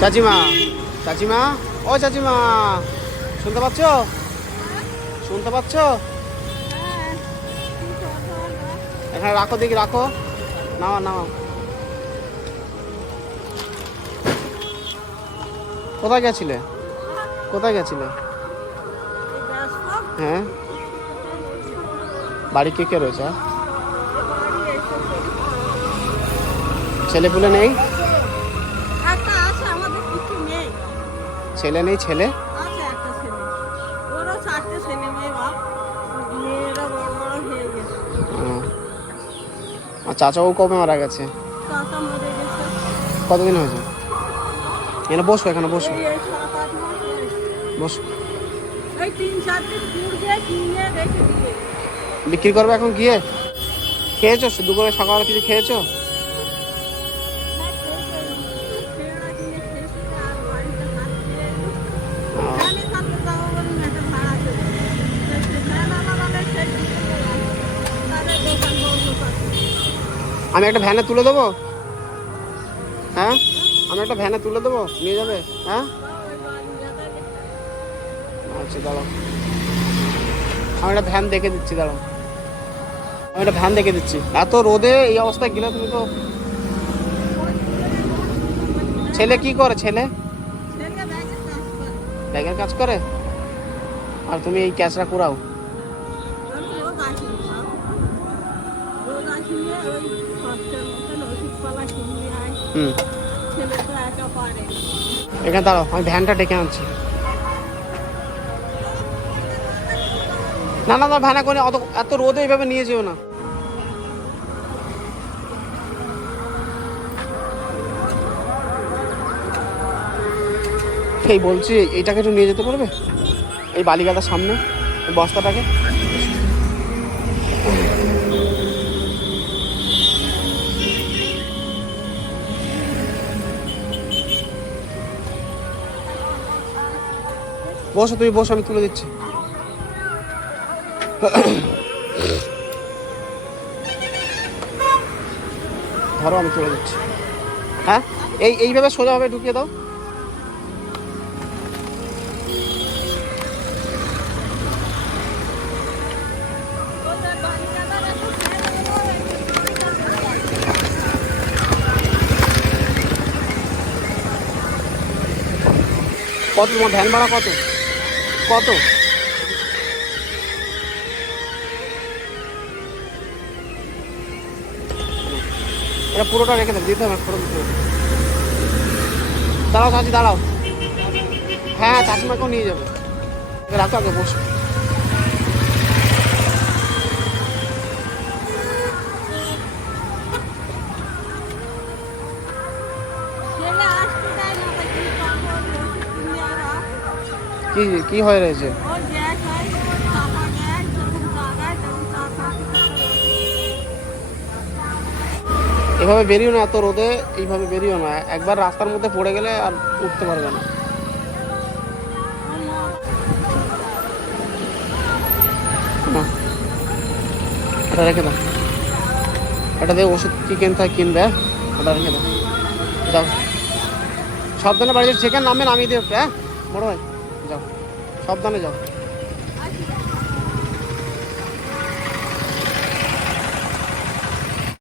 চাচিমা, চাচিমা, ও চাচিমা, শুনতে পাচ্ছ? শুনতে পাচ্ছ? এখানে রাখো, দেখি রাখো, নাও নাও। কোথায় গেছিলে? কোথায় গেছিলে? হ্যাঁ, বাড়ি কে কে রয়েছে? ছেলে পুলে নেই? ছেলে নেই? ছেলে আর চাচাও কবে মারা গেছে? কতদিন হয়েছে? এখানে বসো, এখানে বসো, বসো। বিক্রি করবে এখন গিয়ে? খেয়েছো দুপুরে, সকালে কিছু খেয়েছো? আমি একটা ভ্যানে তুলে দেবো? হ্যাঁ, আমি একটা ভ্যানে তুলে দেবো, নিয়ে যাবে? হ্যাঁ, আচ্ছা দাঁড়াও, আমি একটা ভ্যান দেখে দিচ্ছি, দাঁড়াও, আমি একটা ভ্যান দেখে দিচ্ছি। এত রোদে এই অবস্থায় গেলে তুমি তো। ছেলে কি করে? ছেলে ব্যাগের কাজ করে, আর তুমি এই ক্যাচরা কুড়াও। হুম, এখানে দাঁড়াও, আমি ভ্যানটা ডেকে আনছি। না না না, ভ্যানে করে এত রোদে এইভাবে নিয়ে যেও না। এই বলছি, এইটাকে একটু নিয়ে যেতে পারবে? এই বালিগাদার সামনে এই বস্তাটাকে। বসো, তুমি বসো, আমি তুলে দিচ্ছি। ধরো, আমি তুলে দিচ্ছি। হ্যাঁ, এইভাবে সোজাভাবে ঢুকিয়ে দাও। কত তোমার ভ্যান ভাড়া? কত কত? এটা পুরোটা রেখে দেবে, দিতে হবে পুরো দিতে হবে। দাঁড়াও চাচি, দাঁড়াও। হ্যাঁ, চাচিমাকেও নিয়ে যাবে, রাখো, আগে বসো। কি কি হয়ে রয়েছে? এভাবে বেরিও না, এত রোদে এইভাবে বেরিও না। একবার রাস্তার মধ্যে পড়ে গেলে আর উঠতে পারবে না। এটা রেখে দাও, এটা দিয়ে ওষুধ কি কিনতে হয় কিনবে। ওটা রেখে দাও, যাও সাবধানে বাড়ি। যেখানে নামবে নামিয়ে দিও, হ্যাঁ বড় ভাই, যাও সাবধানে যাও।